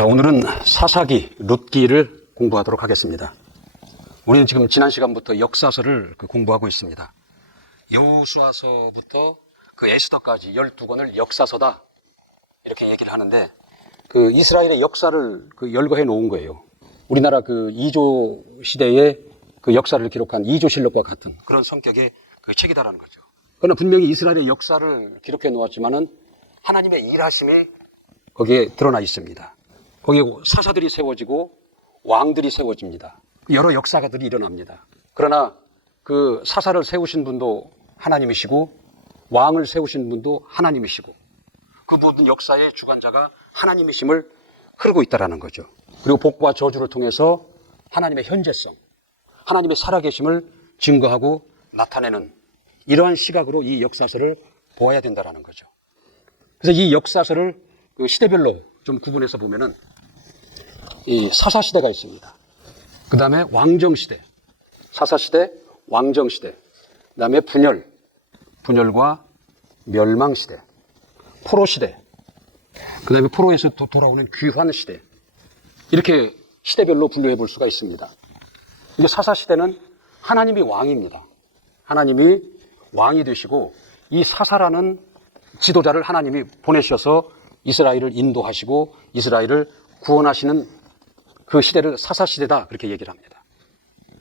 자, 오늘은 사사기, 룻기를 공부하도록 하겠습니다. 우리는 지금 지난 시간부터 역사서를 공부하고 있습니다. 여호수아서부터 에스더까지 12권을 역사서다 이렇게 얘기를 하는데 이스라엘의 역사를 열거해 놓은 거예요. 우리나라 이조 시대의 역사를 기록한 이조실록과 같은 그런 성격의 책이다라는 거죠. 그러나 분명히 이스라엘의 역사를 기록해 놓았지만은 하나님의 일하심이 거기에 드러나 있습니다. 거기에 사사들이 세워지고 왕들이 세워집니다. 여러 역사가들이 일어납니다. 그러나 그 사사를 세우신 분도 하나님이시고 왕을 세우신 분도 하나님이시고 그 모든 역사의 주관자가 하나님이심을 흐르고 있다는 거죠. 그리고 복과 저주를 통해서 하나님의 현재성, 하나님의 살아계심을 증거하고 나타내는 이러한 시각으로 이 역사서를 보아야 된다는 거죠. 그래서 이 역사서를 시대별로 좀 구분해서 보면은 이 사사시대가 있습니다. 그 다음에 왕정시대, 사사시대, 왕정시대, 그 다음에 분열과 멸망시대, 포로시대, 그 다음에 포로에서 돌아오는 귀환시대, 이렇게 시대별로 분류해 볼 수가 있습니다. 이게 사사시대는 하나님이 왕입니다. 하나님이 왕이 되시고 이 사사라는 지도자를 하나님이 보내셔서 이스라엘을 인도하시고 이스라엘을 구원하시는 그 시대를 사사시대다 그렇게 얘기를 합니다.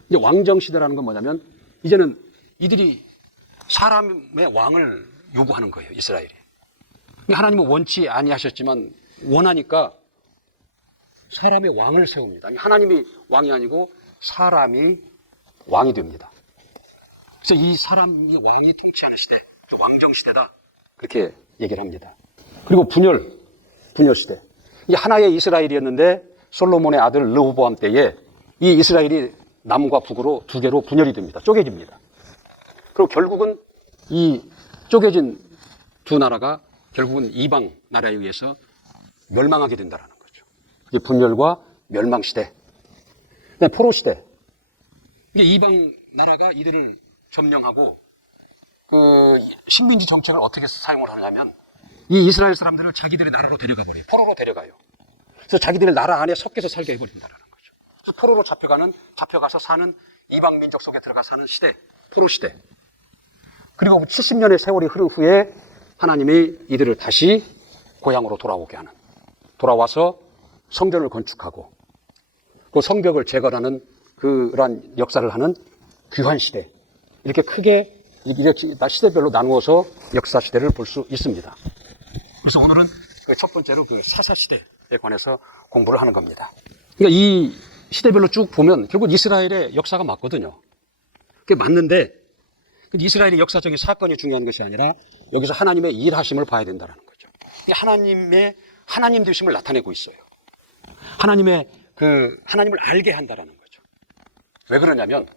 이제 왕정시대라는 건 뭐냐면 이제는 이들이 사람의 왕을 요구하는 거예요. 이스라엘이. 하나님은 원치 아니하셨지만 원하니까 사람의 왕을 세웁니다. 하나님이 왕이 아니고 사람이 왕이 됩니다. 그래서 이 사람의 왕이 통치하는 시대, 왕정시대다 그렇게 얘기를 합니다. 그리고 분열시대. 이 하나의 이스라엘이었는데 솔로몬의 아들 르호보암 때에 이 이스라엘이 남과 북으로 두 개로 분열이 됩니다. 쪼개집니다. 그리고 결국은 이 쪼개진 두 나라가 결국은 이방 나라에 의해서 멸망하게 된다는 거죠. 이게 분열과 멸망시대. 그다음에 포로시대. 이게 이방 나라가 이들을 점령하고 식민지 정책을 어떻게 사용을 하냐면 이 이스라엘 사람들을 자기들의 나라로 데려가 버려요. 포로로 데려가요. 그래서 자기들의 나라 안에 섞여서 살게 해버린다는 거죠. 그래서 포로로 잡혀가서 사는 이방 민족 속에 들어가 사는 시대, 포로시대. 그리고 70년의 세월이 흐른 후에 하나님이 이들을 다시 고향으로 돌아오게 하는, 돌아와서 성전을 건축하고 그 성벽을 재건하는 그러한 역사를 하는 귀환시대. 이렇게 크게 시대별로 나누어서 역사시대를 볼 수 있습니다. 그래서 오늘은 첫 번째로 사사시대에 관해서 공부를 하는 겁니다. 그러니까 이 시대별로 쭉 보면 결국 이스라엘의 역사가 맞거든요. 그게 맞는데 이스라엘의 역사적인 사건이 중요한 것이 아니라 여기서 하나님의 일하심을 봐야 된다는 거죠. 하나님 되심을 나타내고 있어요. 하나님을 알게 한다는 거죠. 왜 그러냐면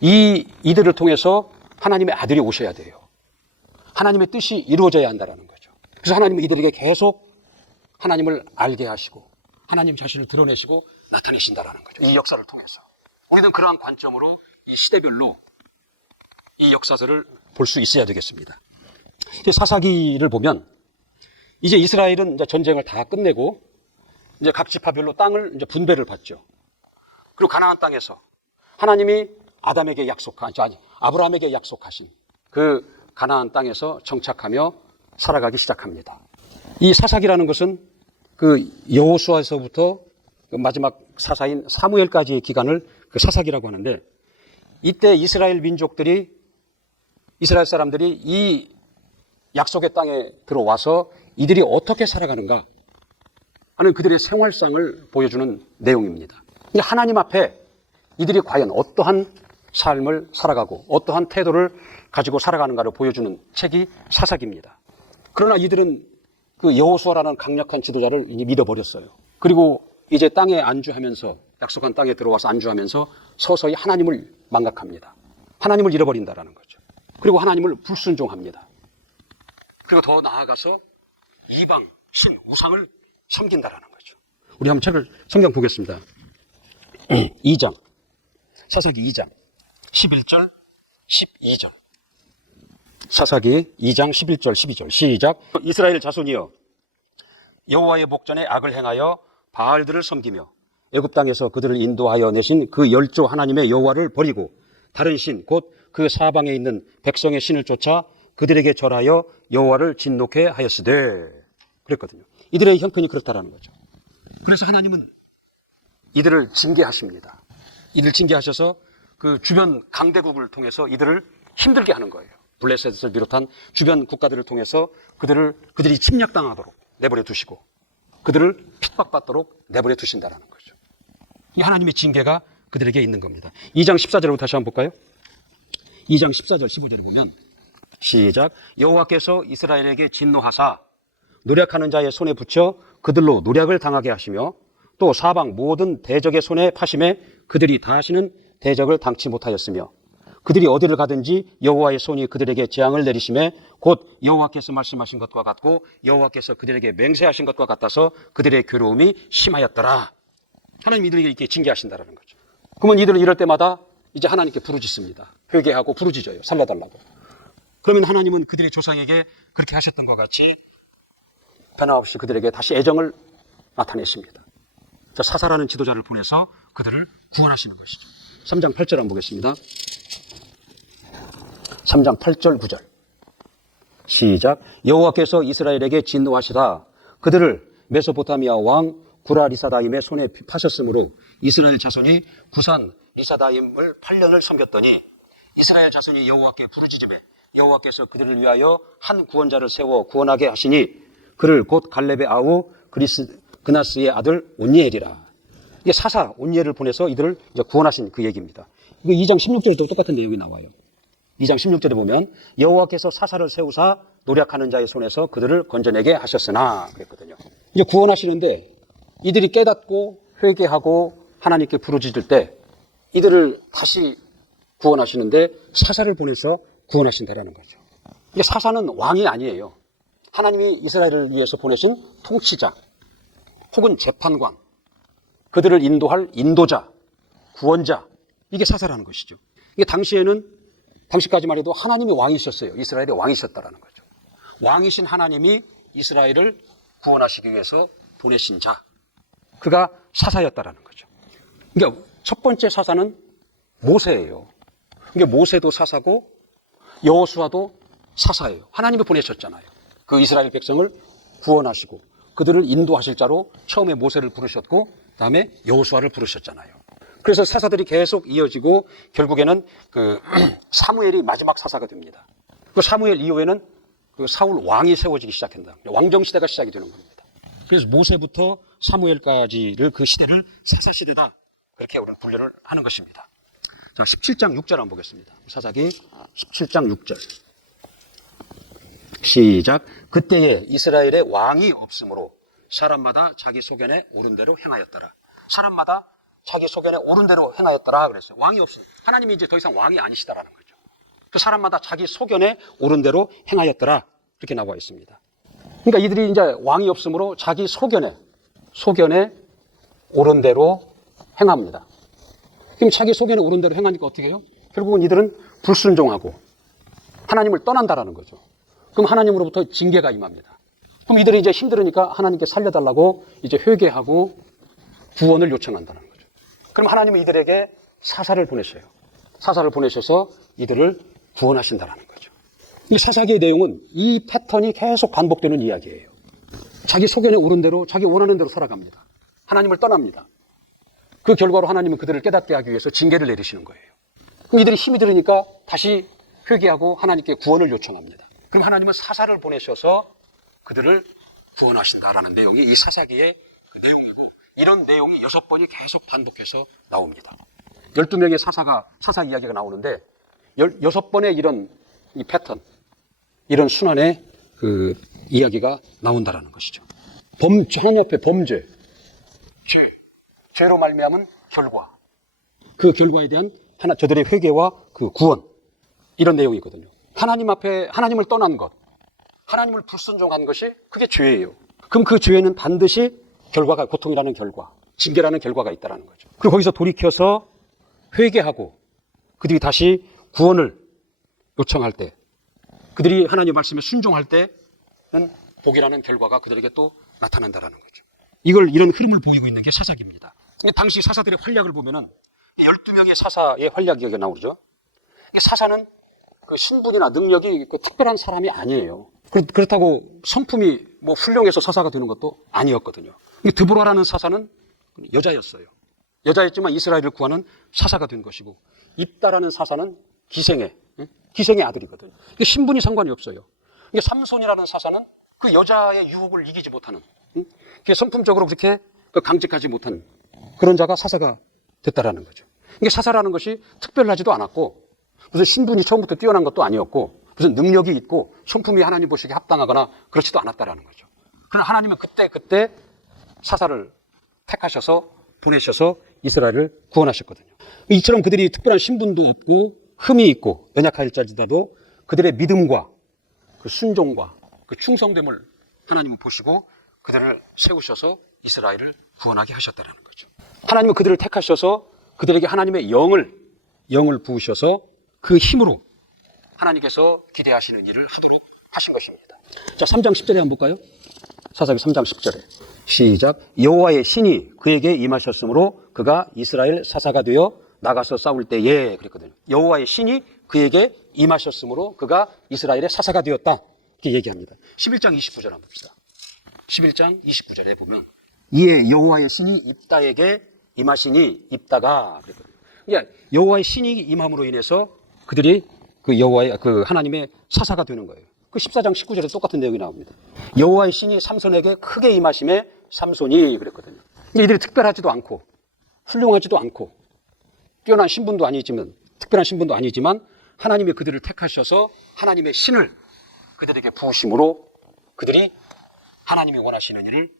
이들을 통해서 하나님의 아들이 오셔야 돼요. 하나님의 뜻이 이루어져야 한다는 거죠. 그래서 하나님은 이들에게 계속 하나님을 알게 하시고 하나님 자신을 드러내시고 나타내신다는 거죠. 이 역사를 통해서. 우리는 그러한 관점으로 이 시대별로 이 역사서를 볼 수 있어야 되겠습니다. 사사기를 보면 이제 이스라엘은 이제 전쟁을 다 끝내고 이제 각 지파별로 땅을 이제 분배를 받죠. 그리고 가나안 땅에서 하나님이 아브라함에게 약속하신 그 가나안 땅에서 정착하며 살아가기 시작합니다. 이 사사기라는 것은 여호수아에서부터 마지막 사사인 사무엘까지의 기간을 사사기라고 하는데 이때 이스라엘 사람들이 이 약속의 땅에 들어와서 이들이 어떻게 살아가는가 하는 그들의 생활상을 보여주는 내용입니다. 하나님 앞에 이들이 과연 어떠한 삶을 살아가고 어떠한 태도를 가지고 살아가는가를 보여주는 책이 사사기입니다. 그러나 이들은 여호수아라는 강력한 지도자를 이제 믿어버렸어요. 그리고 이제 땅에 안주하면서 약속한 땅에 들어와서 안주하면서 서서히 하나님을 망각합니다. 하나님을 잃어버린다는 거죠. 그리고 하나님을 불순종합니다. 그리고 더 나아가서 이방, 신, 우상을 섬긴다는 거죠. 우리 한번 성경 보겠습니다. 2장, 사사기 2장 11절 12절. 사사기 2장 11절 12절 시작. 이스라엘 자손이여 여호와의 목전에 악을 행하여 바알들을 섬기며 애굽 땅에서 그들을 인도하여 내신 그 열조 하나님의 여호와를 버리고 다른 신 곧 그 사방에 있는 백성의 신을 쫓아 그들에게 절하여 여호와를 진노케 하였으되 그랬거든요. 이들의 형편이 그렇다라는 거죠. 그래서 하나님은 이들을 징계하십니다. 이들을 징계하셔서 그 주변 강대국을 통해서 이들을 힘들게 하는 거예요. 블레셋을 비롯한 주변 국가들을 통해서 그들이 침략당하도록 내버려 두시고 그들을 핍박받도록 내버려 두신다는 거죠. 이 하나님의 징계가 그들에게 있는 겁니다. 2장 14절부터 다시 한번 볼까요? 2장 14절 15절에 보면 시작. 여호와께서 이스라엘에게 진노하사 노력하는 자의 손에 붙여 그들로 노력을 당하게 하시며 또 사방 모든 대적의 손에 파심에 그들이 다시는 대적을 당치 못하였으며 그들이 어디를 가든지 여호와의 손이 그들에게 재앙을 내리심에 곧 여호와께서 말씀하신 것과 같고 여호와께서 그들에게 맹세하신 것과 같아서 그들의 괴로움이 심하였더라. 하나님 이들에게 이렇게 징계하신다는 거죠. 그러면 이들은 이럴 때마다 이제 하나님께 부르짖습니다. 회개하고 부르짖어요. 살려달라고. 그러면 하나님은 그들의 조상에게 그렇게 하셨던 것 같이 변함없이 그들에게 다시 애정을 나타내십니다. 자, 사사라는 지도자를 보내서 그들을 구원하시는 것이죠. 3장 8절 한번 보겠습니다. 3장 8절 9절 시작. 여호와께서 이스라엘에게 진노하시다 그들을 메소포타미아 왕 구라리사다임의 손에 파셨으므로 이스라엘 자손이 구산 리사다임을 8년을 섬겼더니 이스라엘 자손이 여호와께 부르짖으며 여호와께서 그들을 위하여 한 구원자를 세워 구원하게 하시니 그를 곧 갈렙의 아우 그나스의 아들 온니엘이라. 이게 사사 온니엘을 보내서 이들을 이제 구원하신 그 얘기입니다. 이거 2장 16절에도 똑같은 내용이 나와요. 2장 16절에 보면 여호와께서 사사를 세우사 노력하는 자의 손에서 그들을 건져내게 하셨으나 그랬거든요. 이제 구원하시는데 이들이 깨닫고 회개하고 하나님께 부르짖을 때 이들을 다시 구원하시는데 사사를 보내서 구원하신다라는 거죠. 이게 사사는 왕이 아니에요. 하나님이 이스라엘을 위해서 보내신 통치자 혹은 재판관, 그들을 인도할 인도자, 구원자, 이게 사사라는 것이죠. 이게 당시까지만 해도 하나님이 왕이셨어요. 이스라엘의 왕이셨다라는 거죠. 왕이신 하나님이 이스라엘을 구원하시기 위해서 보내신 자, 그가 사사였다라는 거죠. 그러니까 첫 번째 사사는 모세예요. 그러니까 모세도 사사고 여호수아도 사사예요. 하나님이 보내셨잖아요. 그 이스라엘 백성을 구원하시고 그들을 인도하실 자로 처음에 모세를 부르셨고 그다음에 여호수아를 부르셨잖아요. 그래서 사사들이 계속 이어지고 결국에는 그 사무엘이 마지막 사사가 됩니다. 그 사무엘 이후에는 그 사울 왕이 세워지기 시작한다. 왕정 시대가 시작이 되는 겁니다. 그래서 모세부터 사무엘까지를 그 시대를 사사 시대다. 그렇게 우리는 분류를 하는 것입니다. 자, 17장 6절 한번 보겠습니다. 사사기 17장 6절. 시작. 그때에 이스라엘에 왕이 없으므로 사람마다 자기 소견에 옳은 대로 행하였더라. 사람마다 자기 소견에 옳은 대로 행하였더라 그랬어요. 왕이 없어요. 하나님이 이제 더 이상 왕이 아니시다라는 거죠. 그 사람마다 자기 소견에 옳은 대로 행하였더라. 이렇게 나와 있습니다. 그러니까 이들이 이제 왕이 없으므로 자기 소견에 옳은 대로 행합니다. 그럼 자기 소견에 옳은 대로 행하니까 어떻게 해요? 결국은 이들은 불순종하고 하나님을 떠난다라는 거죠. 그럼 하나님으로부터 징계가 임합니다. 그럼 이들이 이제 힘들으니까 하나님께 살려달라고 이제 회개하고 구원을 요청한다는 거죠. 그럼 하나님은 이들에게 사사를 보내셔요. 사사를 보내셔서 이들을 구원하신다는 거죠. 이 사사기의 내용은 이 패턴이 계속 반복되는 이야기예요. 자기 소견에 옳은 대로 자기 원하는 대로 살아갑니다. 하나님을 떠납니다. 그 결과로 하나님은 그들을 깨닫게 하기 위해서 징계를 내리시는 거예요. 그럼 이들이 힘이 들으니까 다시 회개하고 하나님께 구원을 요청합니다. 그럼 하나님은 사사를 보내셔서 그들을 구원하신다라는 내용이 이 사사기의 그 내용이고 이런 내용이 6번이 계속 반복해서 나옵니다. 12명의 사사 이야기가 나오는데 6번의 이런 이 패턴, 이런 순환의 그 이야기가 나온다라는 것이죠. 하나님 앞에 범죄, 죄로 말미암은 결과, 그 결과에 대한 저들의 회개와 그 구원, 이런 내용이거든요. 하나님 앞에 하나님을 떠난 것, 하나님을 불순종한 것이 그게 죄예요. 그럼 그 죄에는 반드시 결과가 고통이라는 결과, 징계라는 결과가 있다는 거죠. 그리고 거기서 돌이켜서 회개하고 그들이 다시 구원을 요청할 때, 그들이 하나님의 말씀에 순종할 때는 복이라는 결과가 그들에게 또 나타난다는 거죠. 이런 흐름을 보이고 있는 게 사사기입니다. 당시 사사들의 활약을 보면은 12명의 사사의 활약이 여기 나오죠. 사사는 그 신분이나 능력이 있고 특별한 사람이 아니에요. 그렇다고 성품이 뭐 훌륭해서 사사가 되는 것도 아니었거든요. 드보라라는 사사는 여자였어요. 여자였지만 이스라엘을 구하는 사사가 된 것이고, 입다라는 사사는 기생의 아들이거든요. 신분이 상관이 없어요. 삼손이라는 사사는 그 여자의 유혹을 이기지 못하는, 성품적으로 그렇게 강직하지 못한 그런 자가 사사가 됐다라는 거죠. 이게 사사라는 것이 특별하지도 않았고, 무슨 신분이 처음부터 뛰어난 것도 아니었고, 무슨 능력이 있고 성품이 하나님 보시기에 합당하거나 그렇지도 않았다라는 거죠. 그러나 하나님은 그때 사사를 택하셔서 보내셔서 이스라엘을 구원하셨거든요. 이처럼 그들이 특별한 신분도 없고 흠이 있고 연약할지라도 그들의 믿음과 그 순종과 그 충성됨을 하나님은 보시고 그들을 세우셔서 이스라엘을 구원하게 하셨다는 거죠. 하나님은 그들을 택하셔서 그들에게 하나님의 영을 부으셔서 그 힘으로 하나님께서 기대하시는 일을 하도록 하신 것입니다. 자, 3장 10절에 한번 볼까요? 사사기 3장 10절에 시작. 여호와의 신이 그에게 임하셨으므로 그가 이스라엘 사사가 되어 나가서 싸울 때에 그랬거든요. 여호와의 신이 그에게 임하셨으므로 그가 이스라엘의 사사가 되었다. 이렇게 얘기합니다. 11장 29절 한번 봅시다. 11장 29절에 보면 이에 여호와의 신이 입다에게 임하시니 입다가 그랬거든요. 그러니까 여호와의 신이 임함으로 인해서 그들이 그 여호와의 그 하나님의 사사가 되는 거예요. 그 14장 19절에 똑같은 내용이 나옵니다. 여호와의 신이 삼손에게 크게 임하심에 삼손이 그랬거든요. 이들이 특별하지도 않고 훌륭하지도 않고 뛰어난 신분도 아니지만 특별한 신분도 아니지만 하나님이 그들을 택하셔서 하나님의 신을 그들에게 부으심으로 그들이 하나님이 원하시는 일을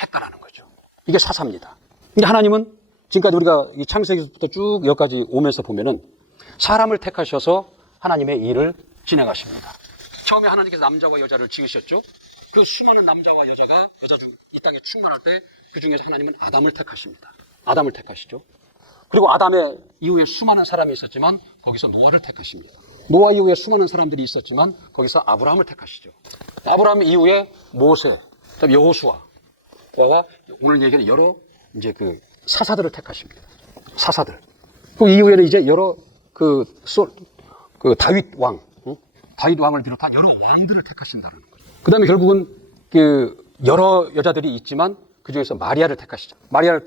했다라는 거죠. 이게 사사입니다. 근데 하나님은 지금까지 우리가 이 창세기부터 쭉 여기까지 오면서 보면은 사람을 택하셔서 하나님의 일을 진행하십니다. 처음에 하나님께서 남자와 여자를 지으셨죠. 그 수많은 남자와 여자가 이 땅에 충만할 때 그 중에서 하나님은 아담을 택하십니다. 아담을 택하시죠. 그리고 아담의 이후에 수많은 사람이 있었지만 거기서 노아를 택하십니다. 노아 이후에 수많은 사람들이 있었지만 거기서 아브라함을 택하시죠. 아브라함 이후에 모세, 그다음에 여호수아와 오늘 얘기는 여러 이제 그 사사들을 택하십니다. 사사들. 그 이후에는 이제 여러 그 다윗 왕을 비롯한 여러 왕들을 택하신다는 거죠. 그 다음에 결국은 그 여러 여자들이 있지만 그 중에서 마리아를 택하시죠. 마리아를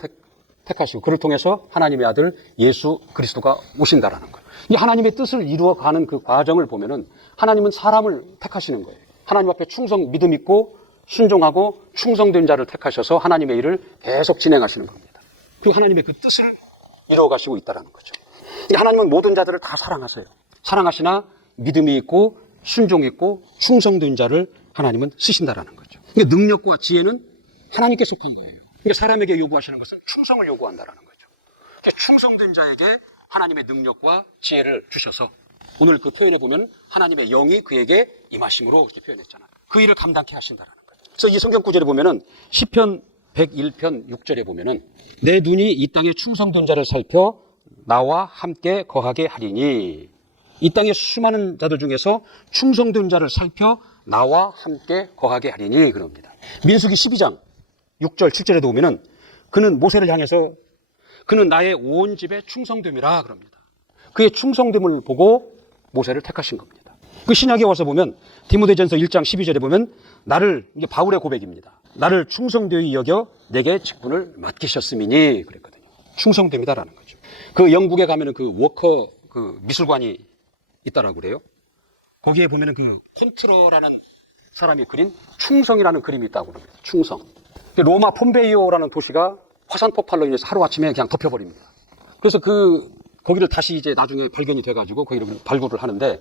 택하시고 그를 통해서 하나님의 아들 예수 그리스도가 오신다라는 거예요. 이 하나님의 뜻을 이루어가는 그 과정을 보면은 하나님은 사람을 택하시는 거예요. 하나님 앞에 믿음 있고 순종하고 충성된 자를 택하셔서 하나님의 일을 계속 진행하시는 겁니다. 그리고 하나님의 그 뜻을 이루어가시고 있다라는 거죠. 하나님은 모든 자들을 다 사랑하세요. 사랑하시나 믿음이 있고 순종 있고 충성된 자를 하나님은 쓰신다라는 거죠. 그러니까 능력과 지혜는 하나님께 속한 거예요. 그러니까 사람에게 요구하시는 것은 충성을 요구한다라는 거죠. 그러니까 충성된 자에게 하나님의 능력과 지혜를 주셔서 오늘 그 표현에 보면 하나님의 영이 그에게 임하심으로 이렇게 표현했잖아요. 그 일을 감당케 하신다라는 거죠. 그래서 이 성경 구절에 보면은 시편 101편 6절에 보면은 내 눈이 이 땅에 충성된 자를 살펴 나와 함께 거하게 하리니 이 땅의 수많은 자들 중에서 충성된 자를 살펴 나와 함께 거하게 하리니 그럽니다. 민수기 12장 6절 7절에도 보면은 그는 모세를 향해서 그는 나의 온 집에 충성됨이라 그럽니다. 그의 충성됨을 보고 모세를 택하신 겁니다. 그 신약에 와서 보면 디모데전서 1장 12절에 보면 이게 바울의 고백입니다. 나를 충성되이 여겨 내게 직분을 맡기셨음이니 그랬거든요. 충성됨이다라는 거죠. 그 영국에 가면은 그 워커 그 미술관이 있다라고 그래요. 거기에 보면은 그 콘트러라는 사람이 그린 충성이라는 그림이 있다고 합니다. 충성. 로마 폼베이오라는 도시가 화산 폭발로 인해서 하루아침에 그냥 덮여버립니다. 그래서 거기를 다시 이제 나중에 발견이 돼가지고 거기를 발굴을 하는데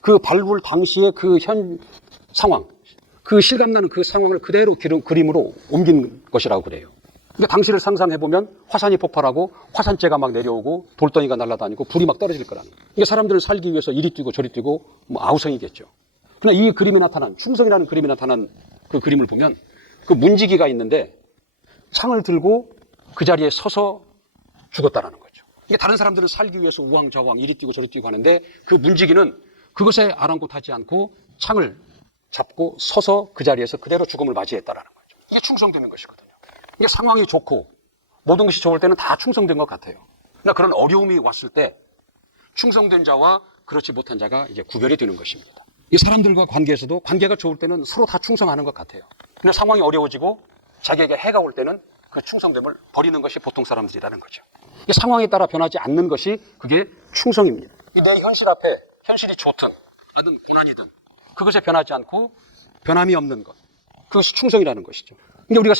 그 발굴 당시의 그 현 상황, 그 실감나는 그 상황을 그대로 그림으로 옮긴 것이라고 그래요. 그러니까 당시를 상상해보면 화산이 폭발하고 화산재가 막 내려오고 돌덩이가 날아다니고 불이 막 떨어질 거라는 거예요. 이게 사람들을 살기 위해서 이리 뛰고 저리 뛰고 뭐 아우성이겠죠. 그러나 이 그림에 나타난 충성이라는 그림에 나타난 그 그림을 보면 그 문지기가 있는데 창을 들고 그 자리에 서서 죽었다라는 거죠. 이게 다른 사람들을 살기 위해서 우왕좌왕 이리 뛰고 저리 뛰고 하는데 그 문지기는 그것에 아랑곳하지 않고 창을 잡고 서서 그 자리에서 그대로 죽음을 맞이했다라는 거죠. 이게 충성되는 것이거든요. 이게 상황이 좋고 모든 것이 좋을 때는 다 충성된 것 같아요. 그러나 그런 어려움이 왔을 때 충성된 자와 그렇지 못한 자가 이제 구별이 되는 것입니다. 이 사람들과 관계에서도 관계가 좋을 때는 서로 다 충성하는 것 같아요. 그러나 상황이 어려워지고 자기에게 해가 올 때는 그 충성됨을 버리는 것이 보통 사람들이라는 거죠. 이 상황에 따라 변하지 않는 것이 그게 충성입니다. 내 현실 앞에 현실이 좋든 하든 고난이든 그것에 변하지 않고 변함이 없는 것. 그것이 충성이라는 것이죠. 근데 우리가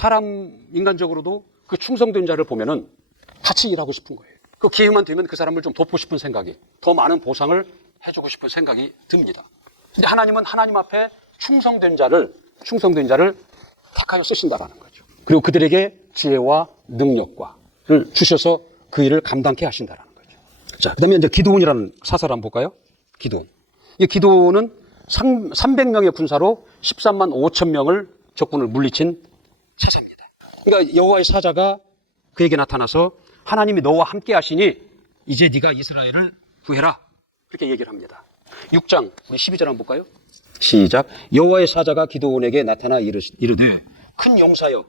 인간적으로도 그 충성된 자를 보면은 같이 일하고 싶은 거예요. 그 기회만 되면 그 사람을 좀 돕고 싶은 생각이, 더 많은 보상을 해주고 싶은 생각이 듭니다. 근데 하나님은 하나님 앞에 충성된 자를 택하여 쓰신다라는 거죠. 그리고 그들에게 지혜와 능력과를 주셔서 그 일을 감당케 하신다라는 거죠. 자, 그 다음에 이제 기드온이라는 사사를 한번 볼까요? 기드온. 이 기드온은 300명의 군사로 13만 5천 명을 적군을 물리친 사사입니다. 그러니까 여호와의 사자가 그에게 나타나서 하나님이 너와 함께 하시니 이제 네가 이스라엘을 구해라. 그렇게 얘기를 합니다. 6장 우리 12절 한번 볼까요? 시작. 여호와의 사자가 기드온에게 나타나 이르되 큰 용사여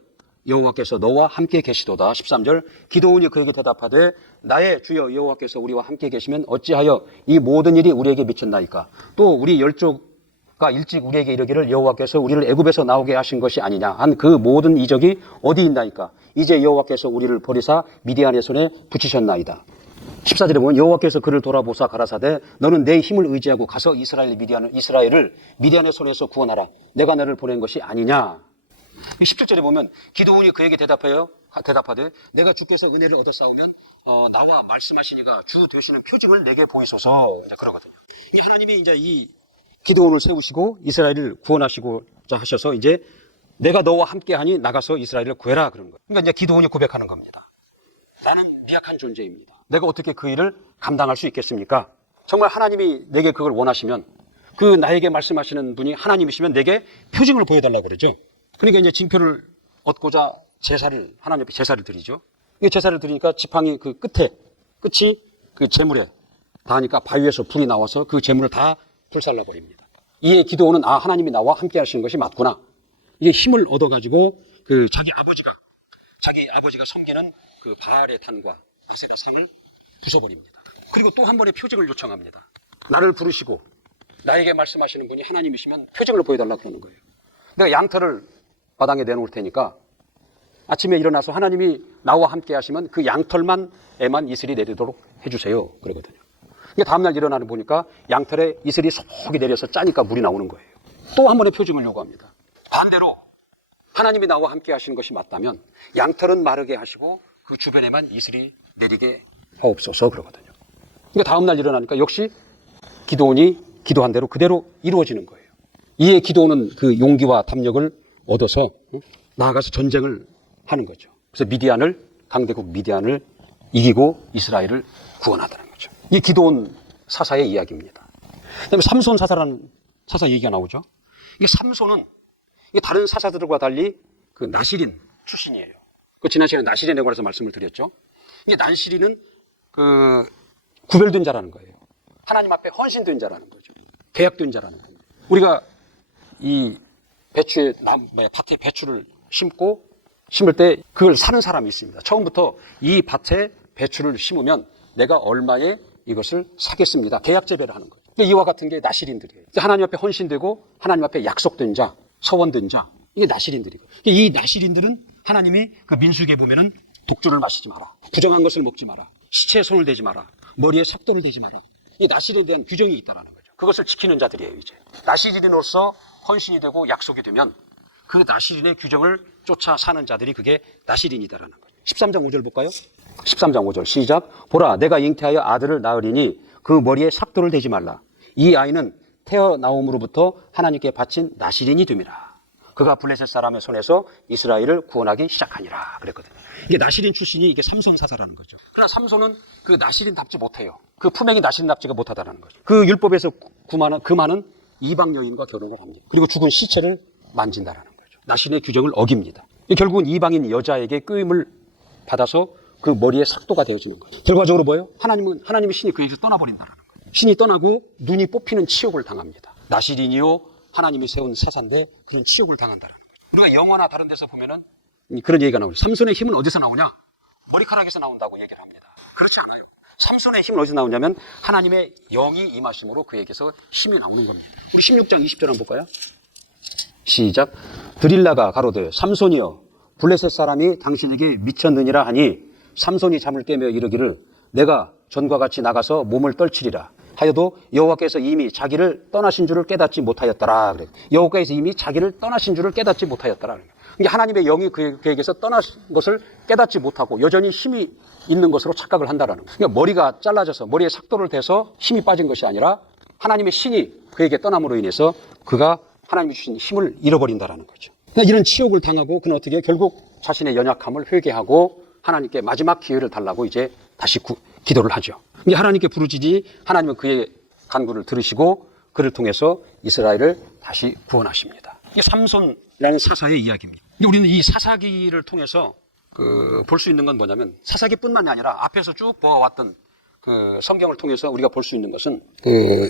여호와께서 너와 함께 계시도다. 13절. 기드온이 그에게 대답하되 나의 주여 여호와께서 우리와 함께 계시면 어찌하여 이 모든 일이 우리에게 미쳤나이까. 또 우리 열조가 일찍 우리에게 이르기를 여호와께서 우리를 애굽에서 나오게 하신 것이 아니냐 한 그 모든 이적이 어디 있나이까. 이제 여호와께서 우리를 버리사 미디안의 손에 붙이셨나이다. 14절에 보면 여호와께서 그를 돌아보사 가라사대 너는 내 힘을 의지하고 가서 이스라엘을 미디안의 손에서 구원하라. 내가 너를 보낸 것이 아니냐. 17절에 보면 기드온이 그에게 대답하되 내가 주께서 은혜를 얻어 싸우면 나와 말씀하시니가 주 되시는 표징을 내게 보이소서. 이제 그러거든요. 이 하나님이 이제 이 기드온을 세우시고 이스라엘을 구원하시고자 하셔서 이제 내가 너와 함께하니 나가서 이스라엘을 구해라 그런 거예요. 그러니까 이제 기드온이 고백하는 겁니다. 나는 미약한 존재입니다. 내가 어떻게 그 일을 감당할 수 있겠습니까? 정말 하나님이 내게 그걸 원하시면 그 나에게 말씀하시는 분이 하나님이시면 내게 표징을 보여달라고 그러죠. 그러니까 이제 징표를 얻고자 하나님 앞에 제사를 드리죠. 이 제사를 드리니까 지팡이 그 끝이 그 제물에 닿으니까 바위에서 불이 나와서 그 제물을 다 불살라 버립니다. 이에 기드온은 하나님이 나와 함께 하시는 것이 맞구나. 이게 힘을 얻어가지고 그 자기 아버지가 섬기는 그 바알의 탄과 아세라 상을 부숴버립니다. 그리고 또 한 번의 표징을 요청합니다. 나를 부르시고 나에게 말씀하시는 분이 하나님이시면 표징을 보여달라 그러는 거예요. 내가 양털을 마당에 내놓을 테니까 아침에 일어나서 하나님이 나와 함께 하시면 그 양털만에만 이슬이 내리도록 해주세요. 그러거든요. 근데 다음날 일어나는 보니까 양털에 이슬이 속이 내려서 짜니까 물이 나오는 거예요. 또 한 번의 표징을 요구합니다. 반대로 하나님이 나와 함께 하시는 것이 맞다면 양털은 마르게 하시고 그 주변에만 이슬이 내리게 하옵소서 그러거든요. 그러니까 다음날 일어나니까 역시 기드온이 기도한 대로 그대로 이루어지는 거예요. 이에 기드온은 그 용기와 담력을 얻어서 나아가서 전쟁을 하는 거죠. 그래서 강대국 미디안을 이기고 이스라엘을 구원하다는 거죠. 이 기드온 사사의 이야기입니다. 그다음에 삼손 사사라는 사사 얘기가 나오죠. 이게 삼손은 다른 사사들과 달리 그 나시린 출신이에요. 그 지난 시간에 나시린에 관해서 말씀을 드렸죠. 이게 나시린은 그 구별된 자라는 거예요. 하나님 앞에 헌신된 자라는 거죠. 계약된 자라는 거예요. 우리가 이 밭에 배추를 심을 때 그걸 사는 사람이 있습니다. 처음부터 이 밭에 배추를 심으면 내가 얼마에 이것을 사겠습니다. 계약 재배를 하는 거죠. 이와 같은 게 나시린들이에요. 하나님 앞에 헌신되고 하나님 앞에 약속된 자, 서원된 자, 이게 나시린들이고. 이 나시린들은 하나님이 그 민수기에 보면은 독주를 마시지 마라, 부정한 것을 먹지 마라, 시체에 손을 대지 마라, 머리에 삭도를 대지 마라. 이 나시린에 대한 규정이 있다는 거죠. 그것을 지키는 자들이에요. 이제 나시린으로서 헌신이 되고 약속이 되면 그 나시린의 규정을 쫓아 사는 자들이 그게 나시린이다라는 거죠. 13장 5절 볼까요? 13장 5절 시작. 보라, 내가 잉태하여 아들을 낳으리니 그 머리에 삭도를 대지 말라. 이 아이는 태어나옴으로부터 하나님께 바친 나시린이 됨이라. 그가 블레셋 사람의 손에서 이스라엘을 구원하기 시작하니라 그랬거든요. 이게 나시린 출신이 이게 삼손 사사라는 거죠. 그러나 삼손은 그 나시린답지 못해요. 그 품행이 나시린답지가 못하다라는 거죠. 그 율법에서 금하는 이방 여인과 결혼을 합니다. 그리고 죽은 시체를 만진다라는 거죠. 나시린의 규정을 어깁니다. 결국은 이방인 여자에게 끄임을 받아서 그 머리에 삭도가 되어지는 거죠. 결과적으로 뭐예요? 하나님의 신이 그에게서 떠나버린다는 거예요. 신이 떠나고 눈이 뽑히는 치욕을 당합니다. 나시린이요 하나님이 세운 사사인데 그런 치욕을 당한다는 거죠. 우리가 영화나 다른 데서 보면은 그런 얘기가 나오죠. 삼손의 힘은 어디서 나오냐? 머리카락에서 나온다고 얘기를 합니다. 그렇지 않아요. 삼손의 힘은 어디서 나오냐면 하나님의 영이 임하심으로 그에게서 힘이 나오는 겁니다. 우리 16장 20절 한번 볼까요? 시작. 드릴라가 가로되 삼손이여 블레셋 사람이 당신에게 미쳤느니라 하니 삼손이 잠을 깨며 이르기를 내가 전과 같이 나가서 몸을 떨치리라 하여도 여호와께서 이미 자기를 떠나신 줄을 깨닫지 못하였더라. 그래. 여호와께서 이미 자기를 떠나신 줄을 깨닫지 못하였더라. 그러니까 하나님의 영이 그에게서 떠나신 것을 깨닫지 못하고 여전히 힘이 있는 것으로 착각을 한다라는 거예요. 그러니까 머리가 잘라져서 머리에 삭도를 대서 힘이 빠진 것이 아니라 하나님의 신이 그에게 떠남으로 인해서 그가 하나님이 주신 힘을 잃어버린다라는 거죠. 그러니까 이런 치욕을 당하고 그는 어떻게 결국 자신의 연약함을 회개하고 하나님께 마지막 기회를 달라고 이제 다시 기도를 하죠. 하나님께 부르짖으니 하나님은 그의 간구를 들으시고 그를 통해서 이스라엘을 다시 구원하십니다. 이게 삼손이라는 사사의 이야기입니다. 우리는 이 사사기를 통해서 볼 수 있는 건 뭐냐면 사사기뿐만이 아니라 앞에서 쭉 보아왔던 성경을 통해서 우리가 볼 수 있는 것은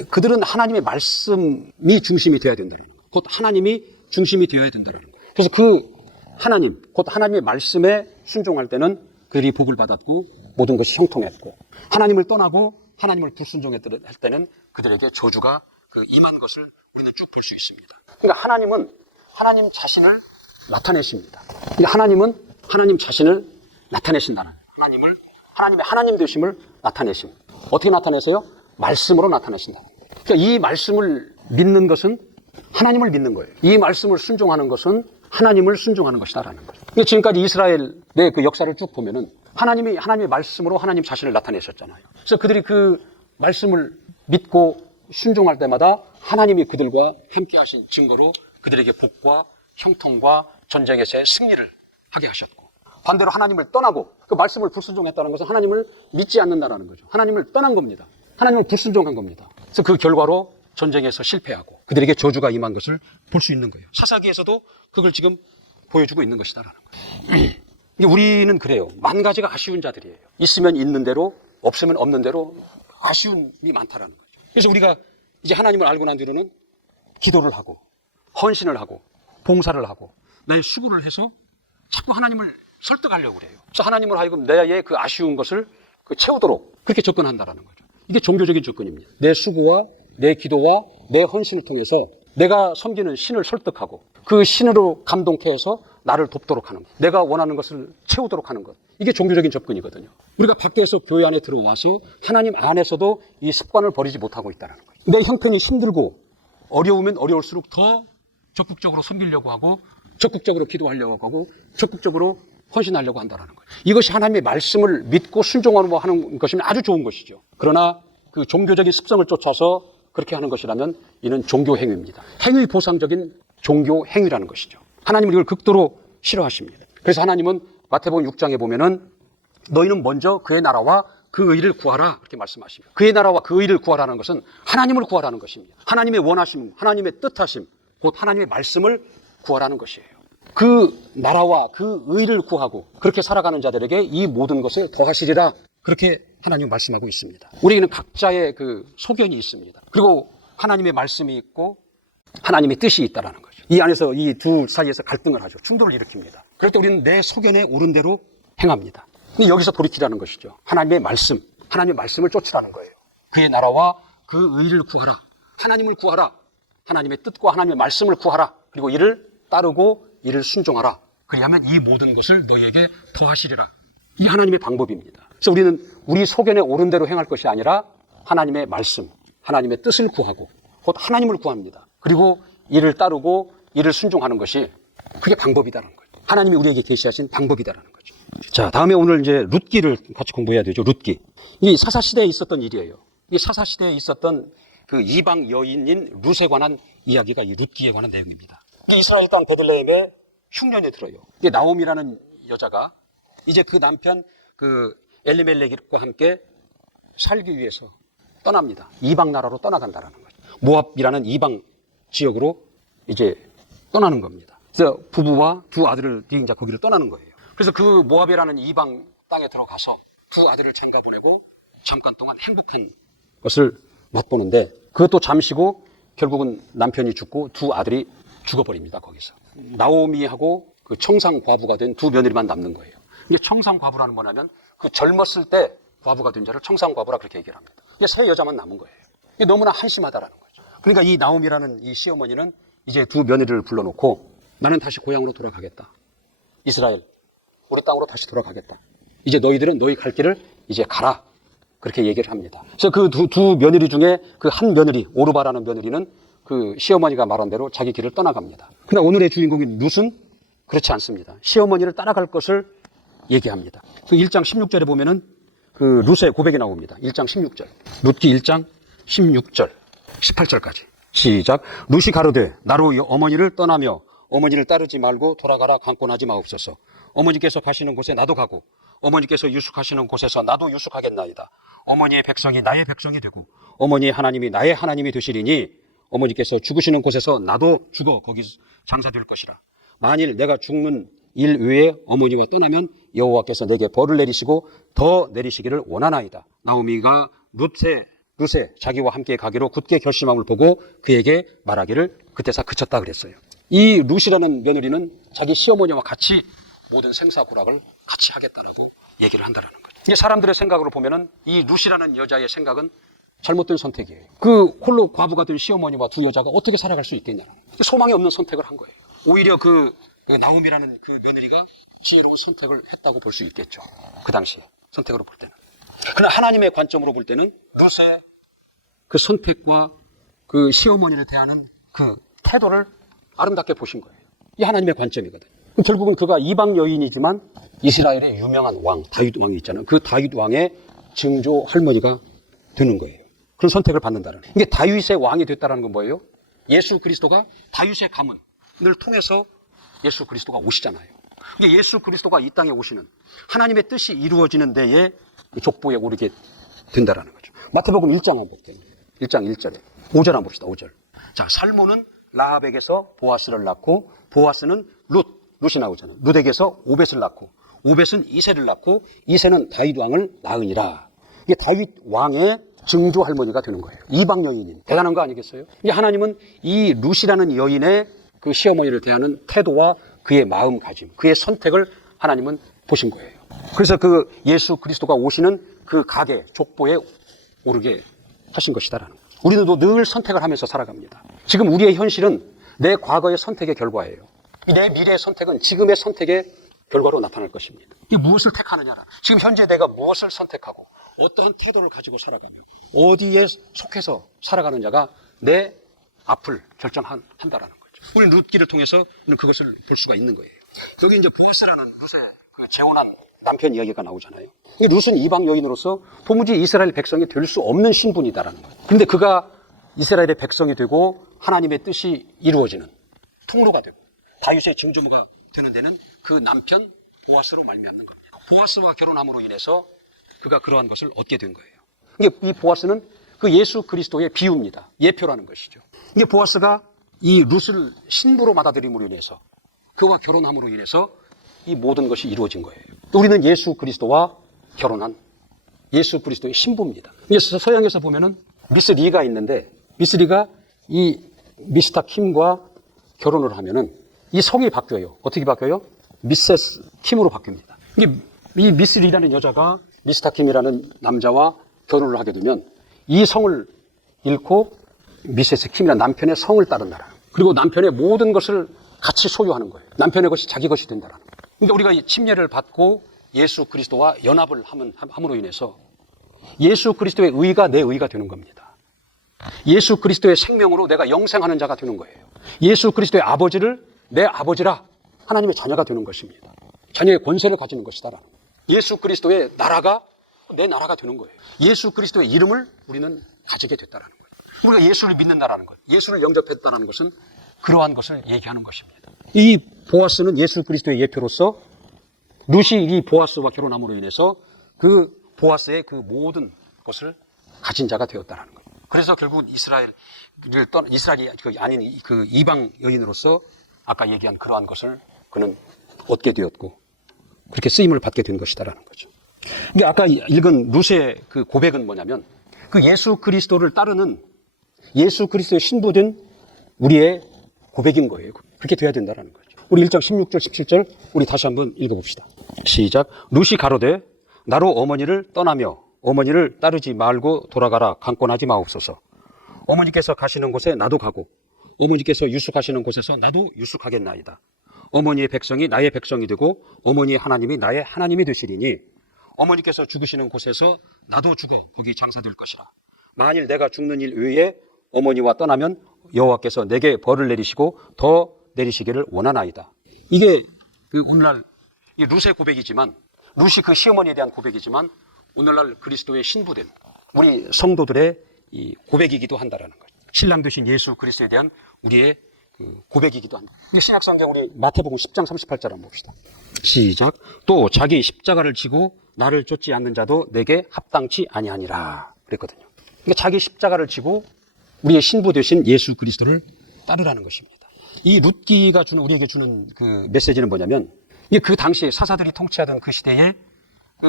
그들은 하나님의 말씀이 중심이 되어야 된다는 거예요. 곧 하나님이 중심이 되어야 된다는 거예요. 그래서 그 하나님, 곧 하나님의 말씀에 순종할 때는 그들이 복을 받았고 모든 것이 형통했고 하나님을 떠나고 하나님을 불순종할 때는 그들에게 저주가 임한 것을 우리는 쭉 볼 수 있습니다. 그러니까 하나님은 하나님 자신을 나타내십니다. 하나님은 하나님 자신을 나타내신다는 거예요. 하나님의 하나님 되심을 나타내십니다. 어떻게 나타내세요? 말씀으로 나타내신다. 그러니까 이 말씀을 믿는 것은 하나님을 믿는 거예요. 이 말씀을 순종하는 것은 하나님을 순종하는 것이다라는 거예요. 그러니까 지금까지 이스라엘의 그 역사를 쭉 보면은 하나님의 말씀으로 하나님 자신을 나타내셨잖아요. 그래서 그들이 그 말씀을 믿고 순종할 때마다 하나님이 그들과 함께 하신 증거로 그들에게 복과 형통과 전쟁에서의 승리를 하게 하셨고 반대로 하나님을 떠나고 그 말씀을 불순종했다는 것은 하나님을 믿지 않는다는 거죠. 하나님을 떠난 겁니다. 하나님을 불순종한 겁니다. 그래서 그 결과로 전쟁에서 실패하고 그들에게 저주가 임한 것을 볼 수 있는 거예요. 사사기에서도 그걸 지금 보여주고 있는 것이다라는 거예요. 우리는 그래요. 만 가지가 아쉬운 자들이에요. 있으면 있는 대로 없으면 없는 대로 아쉬움이 많다라는 거죠. 그래서 우리가 이제 하나님을 알고 난 뒤로는 기도를 하고 헌신을 하고 봉사를 하고 나의 수고를 해서 자꾸 하나님을 설득하려고 그래요. 그래서 하나님을 하여금 내의 그 아쉬운 것을 채우도록 그렇게 접근한다라는 거죠. 이게 종교적인 접근입니다. 내 수고와 내 기도와 내 헌신을 통해서 내가 섬기는 신을 설득하고 그 신으로 감동케 해서 나를 돕도록 하는 것, 내가 원하는 것을 채우도록 하는 것, 이게 종교적인 접근이거든요. 우리가 밖에서 교회 안에 들어와서 하나님 안에서도 이 습관을 버리지 못하고 있다는 거예요. 내 형편이 힘들고 어려우면 어려울수록 더 적극적으로 섬기려고 하고 적극적으로 기도하려고 하고 적극적으로 헌신하려고 한다는 거예요. 이것이 하나님의 말씀을 믿고 순종하고 하는 것이면 아주 좋은 것이죠. 그러나 그 종교적인 습성을 쫓아서 그렇게 하는 것이라면 이는 종교 행위입니다. 행위 보상적인 종교 행위라는 것이죠. 하나님은 이걸 극도로 싫어하십니다. 그래서 하나님은 마태복음 6장에 보면은 너희는 먼저 그의 나라와 그 의를 구하라 이렇게 말씀하십니다. 그의 나라와 그 의를 구하라는 것은 하나님을 구하라는 것입니다. 하나님의 원하심, 하나님의 뜻하심, 곧 하나님의 말씀을 구하라는 것이에요. 그 나라와 그 의를 구하고 그렇게 살아가는 자들에게 이 모든 것을 더하시리라 그렇게 하나님 말씀하고 있습니다. 우리는 각자의 그 소견이 있습니다. 그리고 하나님의 말씀이 있고 하나님의 뜻이 있다라는 거죠. 이 안에서 이 두 사이에서 갈등을 하죠. 충돌을 일으킵니다. 그럴 때 우리는 내 소견에 옳은 대로 행합니다. 근데 여기서 돌이키라는 것이죠. 하나님의 말씀을 쫓으라는 거예요. 그의 나라와 그 의를 구하라. 하나님을 구하라. 하나님의 뜻과 하나님의 말씀을 구하라. 그리고 이를 따르고 이를 순종하라. 그리하면 이 모든 것을 너희에게 더하시리라. 이 하나님의 방법입니다. 그래서 우리는 우리 소견에 옳은 대로 행할 것이 아니라 하나님의 말씀, 하나님의 뜻을 구하고 곧 하나님을 구합니다. 그리고 이를 따르고 이를 순종하는 것이 그게 방법이다라는 거예요. 하나님이 우리에게 계시하신 방법이다라는 거죠. 자, 다음에 오늘 이제 룻기를 같이 공부해야 되죠. 룻기. 이 사사시대에 있었던 일이에요. 이 사사시대에 있었던 그 이방 여인인 룻에 관한 이야기가 이 룻기에 관한 내용입니다. 이스라엘 땅 베들레헴에 흉년이 들어요. 이게 나옴이라는 여자가 이제 그 남편 그 엘리멜렉과 함께 살기 위해서 떠납니다. 이방 나라로 떠나간다라는 거죠. 모압이라는 이방 지역으로 이제 떠나는 겁니다. 그래서 부부와 두 아들을 이제 거기를 떠나는 거예요. 그래서 그 모압이라는 이방 땅에 들어가서 두 아들을 장가 보내고 잠깐 동안 행복한 것을 맛보는데 그것도 잠시고 결국은 남편이 죽고 두 아들이 죽어버립니다. 거기서 나오미하고 그 청상 과부가 된 두 며느리만 남는 거예요. 이게 청상 과부라는 뭐냐면 그 젊었을 때 과부가 된 자를 청상 과부라 그렇게 얘기를 합니다. 이게 세 여자만 남은 거예요. 이게 너무나 한심하다라는 거죠. 그러니까 이 나오미라는 이 시어머니는 이제 두 며느리를 불러놓고 나는 다시 고향으로 돌아가겠다. 이스라엘, 우리 땅으로 다시 돌아가겠다. 이제 너희들은 너희 갈 길을 이제 가라. 그렇게 얘기를 합니다. 그래서 그 두 며느리 중에 그 한 며느리, 오르바라는 며느리는 그 시어머니가 말한 대로 자기 길을 떠나갑니다. 그러나 오늘의 주인공인 룻은 그렇지 않습니다. 시어머니를 따라갈 것을 얘기합니다. 그 1장 16절에 보면은 그 룻의 고백이 나옵니다. 1장 16절. 룻기 1장 16절, 18절까지. 시작. 룻이 가로되 나로 어머니를 떠나며 어머니를 따르지 말고 돌아가라 강권하지 마옵소서. 어머니께서 가시는 곳에 나도 가고 어머니께서 유숙하시는 곳에서 나도 유숙하겠나이다. 어머니의 백성이 나의 백성이 되고 어머니의 하나님이 나의 하나님이 되시리니 어머니께서 죽으시는 곳에서 나도 죽어 거기 장사될 것이라. 만일 내가 죽는 일 외에 어머니와 떠나면 여호와께서 내게 벌을 내리시고 더 내리시기를 원하나이다. 나오미가 룻에 자기와 함께 가기로 굳게 결심함을 보고 그에게 말하기를 그때서 그쳤다 그랬어요. 이 룻이라는 며느리는 자기 시어머니와 같이 모든 생사고락을 같이 하겠다라고 얘기를 한다는 거죠. 이게 사람들의 생각으로 보면은 이 룻이라는 여자의 생각은 잘못된 선택이에요. 그 홀로 과부가 된 시어머니와 두 여자가 어떻게 살아갈 수 있겠냐는 소망이 없는 선택을 한 거예요. 오히려 그 나오미라는 그 며느리가 지혜로운 선택을 했다고 볼 수 있겠죠. 그 당시 선택으로 볼 때는. 그러나 하나님의 관점으로 볼 때는 룻의 그 선택과 그 시어머니를 대하는 그 태도를 아름답게 보신 거예요. 이 하나님의 관점이거든. 결국은 그가 이방 여인이지만 이스라엘의 유명한 왕, 다윗 왕이 있잖아요. 그 다윗 왕의 증조 할머니가 되는 거예요. 그런 선택을 받는다는 거예요. 이게 다윗의 왕이 됐다는 건 뭐예요? 예수 그리스도가 다윗의 가문을 통해서 예수 그리스도가 오시잖아요. 이게 예수 그리스도가 이 땅에 오시는 하나님의 뜻이 이루어지는 데에 족보에 오르게 된다는 거죠. 마태복음 1장 한번 볼게요. 1장 1절에 5절 한번 봅시다. 5절. 자, 살몬은 라합에게서 보아스를 낳고 보아스는 룻이 나오잖아요. 룻에게서 오벳을 낳고 오벳은 이새를 낳고 이새는 다윗 왕을 낳으니라. 이게 다윗 왕의 증조 할머니가 되는 거예요. 이방 여인인. 대단한 거 아니겠어요? 이게 하나님은 이 룻이라는 여인의 그 시어머니를 대하는 태도와 그의 마음가짐, 그의 선택을 하나님은 보신 거예요. 그래서 그 예수 그리스도가 오시는 그 가게, 족보에 오르게 하신 것이다라는 거죠. 우리는 늘 선택을 하면서 살아갑니다. 지금 우리의 현실은 내 과거의 선택의 결과예요. 내 미래의 선택은 지금의 선택의 결과로 나타날 것입니다. 이게 무엇을 택하느냐라. 지금 현재 내가 무엇을 선택하고 어떠한 태도를 가지고 살아가며 어디에 속해서 살아가느냐가 내 앞을 결정한다라는 거죠. 우리 룻기를 통해서 그것을 볼 수가 있는 거예요. 여기 이제 보아스라는 룻의 그 재혼한 남편 이야기가 나오잖아요. 룻은 이방 여인으로서 도무지 이스라엘 백성이 될 수 없는 신분이다라는 거예요. 그런데 그가 이스라엘의 백성이 되고 하나님의 뜻이 이루어지는 통로가 되고 다윗의 증조모가 되는 데는 그 남편 보아스로 말미암는 겁니다. 보아스와 결혼함으로 인해서 그가 그러한 것을 얻게 된 거예요. 이게 이 보아스는 그 예수 그리스도의 비유입니다. 예표라는 것이죠. 이게 보아스가 이 룻을 신부로 받아들임으로 인해서 그와 결혼함으로 인해서 이 모든 것이 이루어진 거예요. 우리는 예수 그리스도와 결혼한 예수 그리스도의 신부입니다. 그래서 서양에서 보면은 미스 리가 있는데 미스 리가 이 미스터 킴과 결혼을 하면은 이 성이 바뀌어요. 어떻게 바뀌어요? 미세스 킴으로 바뀝니다. 이 미스 리라는 여자가 미스터 킴이라는 남자와 결혼을 하게 되면 이 성을 잃고 미세스 킴이라는 남편의 성을 따른다라. 그리고 남편의 모든 것을 같이 소유하는 거예요. 남편의 것이 자기 것이 된다라는 거예요. 그러니까 우리가 이 침례를 받고 예수 그리스도와 연합을 함으로 인해서 예수 그리스도의 의가 내 의가 되는 겁니다. 예수 그리스도의 생명으로 내가 영생하는 자가 되는 거예요. 예수 그리스도의 아버지를 내 아버지라 하나님의 자녀가 되는 것입니다. 자녀의 권세를 가지는 것이다라는 거예요. 예수 그리스도의 나라가 내 나라가 되는 거예요. 예수 그리스도의 이름을 우리는 가지게 됐다라는 거예요. 우리가 예수를 믿는다라는 것, 예수를 영접했다는 것은 그러한 것을 얘기하는 것입니다. 이 보아스는 예수 그리스도의 예표로서 룻이 이 보아스와 결혼함으로 인해서 그 보아스의 그 모든 것을 가진 자가 되었다라는 거예요. 그래서 결국 이스라엘이 아닌 그 이방 여인으로서 아까 얘기한 그러한 것을 그는 얻게 되었고 그렇게 쓰임을 받게 된 것이다라는 거죠. 이게 아까 읽은 룻의 그 고백은 뭐냐면 그 예수 그리스도를 따르는 예수 그리스도의 신부된 우리의 고백인 거예요. 그렇게 돼야 된다는 거죠. 우리 1장 16절 17절 우리 다시 한번 읽어봅시다. 시작. 룻이 가로되 나로 어머니를 떠나며 어머니를 따르지 말고 돌아가라. 강권하지 마옵소서. 어머니께서 가시는 곳에 나도 가고 어머니께서 유숙하시는 곳에서 나도 유숙하겠나이다. 어머니의 백성이 나의 백성이 되고 어머니의 하나님이 나의 하나님이 되시리니 어머니께서 죽으시는 곳에서 나도 죽어 거기 장사될 것이라. 만일 내가 죽는 일 외에 어머니와 떠나면 여호와께서 내게 벌을 내리시고 더 내리시기를 원하나이다. 이게 그 오늘날 이 룻의 고백이지만, 룻이 그 시어머니에 대한 고백이지만 오늘날 그리스도의 신부된 우리 성도들의 이 고백이기도 한다라는 거죠. 신랑 되신 예수 그리스도에 대한 우리의 그 고백이기도 한다. 이게 신약성경 우리 마태복음 10장 38절 한번 봅시다. 시작. 또 자기 십자가를 지고 나를 쫓지 않는 자도 내게 합당치 아니하니라 그랬거든요. 그러니까 자기 십자가를 지고 우리의 신부 되신 예수 그리스도를 따르라는 것입니다. 이 룻기가 주는 우리에게 주는 그 메시지는 뭐냐면, 이게 그 당시에 사사들이 통치하던 그 시대에 그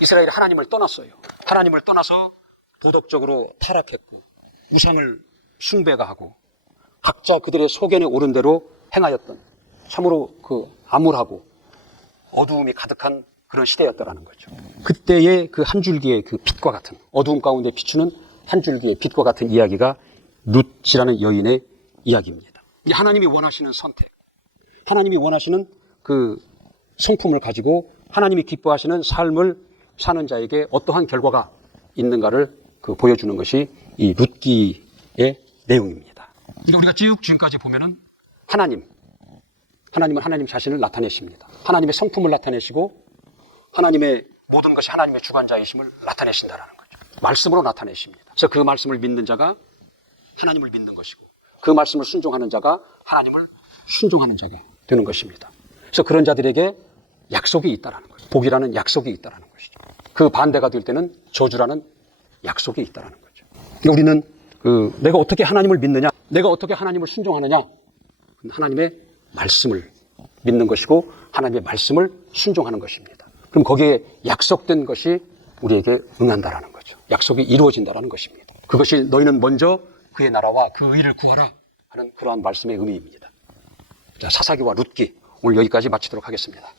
이스라엘이 하나님을 떠났어요. 하나님을 떠나서 도덕적으로 타락했고 우상을 숭배하고 각자 그들의 소견에 오른 대로 행하였던 참으로 그 암울하고 어두움이 가득한 그런 시대였다라는 거죠. 그때의 그 한 줄기의 그 빛과 같은, 어두움 가운데 비추는 한 줄기의 빛과 같은 이야기가 룻이라는 여인의 이야기입니다. 하나님이 원하시는 선택, 하나님이 원하시는 그 성품을 가지고 하나님이 기뻐하시는 삶을 사는 자에게 어떠한 결과가 있는가를 그 보여주는 것이 이 룻기의 내용입니다. 그러니까 우리가 쭉 지금까지 보면은 하나님은 하나님 자신을 나타내십니다. 하나님의 성품을 나타내시고 하나님의 모든 것이 하나님의 주관자이심을 나타내신다라는 거죠. 말씀으로 나타내십니다. 그래서 그 말씀을 믿는 자가 하나님을 믿는 것이고 그 말씀을 순종하는 자가 하나님을 순종하는 자가 되는 것입니다. 그래서 그런 자들에게 약속이 있다라는 거죠. 복이라는 약속이 있다라는 것이죠. 그 반대가 될 때는 저주라는 약속이 있다라는 거죠. 우리는 내가 어떻게 하나님을 믿느냐, 내가 어떻게 하나님을 순종하느냐, 하나님의 말씀을 믿는 것이고 하나님의 말씀을 순종하는 것입니다. 그럼 거기에 약속된 것이 우리에게 응한다라는 거죠. 약속이 이루어진다라는 것입니다. 그것이 너희는 먼저 그의 나라와 그 의를 구하라 하는 그러한 말씀의 의미입니다. 자, 사사기와 룻기 오늘 여기까지 마치도록 하겠습니다.